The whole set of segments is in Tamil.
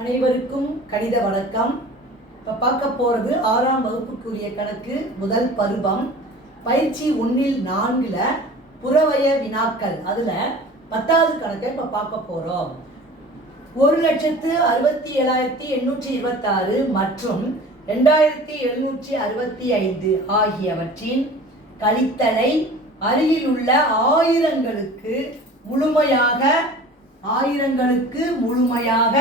அனைவருக்கும் கணித வணக்கம். இப்போ பார்க்க போகிறது 6ஆம் வகுப்புக்குரிய கணக்கு முதல் பருவம் பயிற்சி 1-4 புறவய வினாக்கள். அதில் 10வது கணக்கை இப்போ பார்க்க போகிறோம். 1,67,826 மற்றும் 2,765 ஆகியவற்றின் கழித்தலை அருகில் உள்ள ஆயிரங்களுக்கு முழுமையாக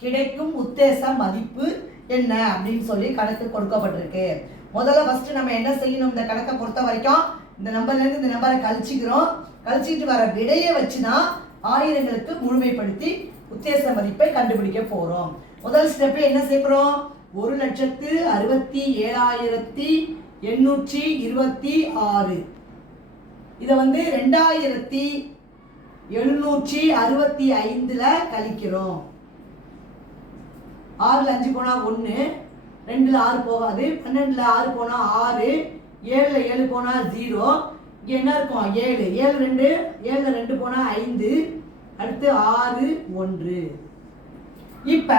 கிடைக்கும் உத்தேச மதிப்பு என்ன அப்படின்னு சொல்லி கணக்கு கொடுக்கப்பட்டிருக்கு. முதல்ல ஃபர்ஸ்ட் நம்ம என்ன செய்யணும், இந்த கணக்கை பொறுத்த வரைக்கும் இந்த நம்பர்லேருந்து இந்த நம்பரை கழிச்சிட்டு வர விடையை வச்சுதான் ஆயிரங்களுக்கு முழுமைப்படுத்தி உத்தேச மதிப்பை கண்டுபிடிக்க போறோம். முதல் ஸ்டெப்ல என்ன செய்யறோம், 1,67,826 இதை 2,765 கழிக்கிறோம். 6ல் 5 போனா 1, 2ல் 6 போகாது, 12ல் 6 போனா 6, 7ல் 7 போனா 0. இங்க என்ன இருக்கும், 7 7ல் 2 போனா 5, அடுத்து 6 1. இப்ப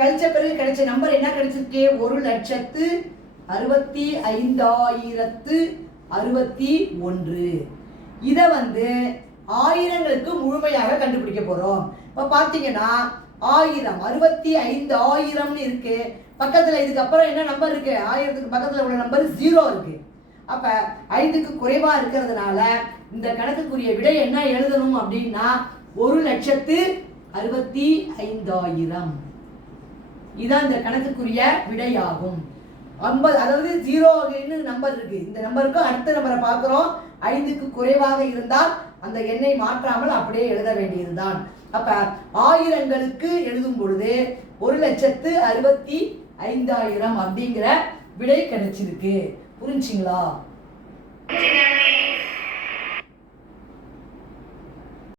கழிச்ச பிறகு கிடைச்ச நம்பர் என்ன கிடைச்சிருக்கு, 1,65,061. இதை ஆயிரங்களுக்கு முழுமையாக கண்டுபிடிக்க போறோம். இப்ப பாத்தீங்கன்னா 1000 65,000 இருக்கு. பக்கத்துல இதுக்கு அப்புறம் என்ன நம்பர் இருக்கு, 1000க்கு பக்கத்துல உள்ள நம்பர் 0 இருக்கு. அப்ப 5க்கு குறைவா இருக்கிறதுனால இந்த கணக்குக்குரிய விடை என்ன எழுதணும் அப்படின்னா 1,65,000 இதான் இந்த கணக்குக்குரிய விடையாகும். 50, அதாவது 0 நம்பர் இருக்கு. இந்த நம்பருக்கு அடுத்த நம்பரை பார்க்கிறோம். 5க்கு குறைவாக இருந்தால் அந்த எண்ணை மாற்றாமல் அப்படியே எழுத வேண்டியதுதான். அப்ப ஆயிரங்களுக்கு எழுதும் பொழுது 1,65,000 அப்படிங்கிற விடை கிடைச்சிருக்கு. புரிஞ்சுங்களா?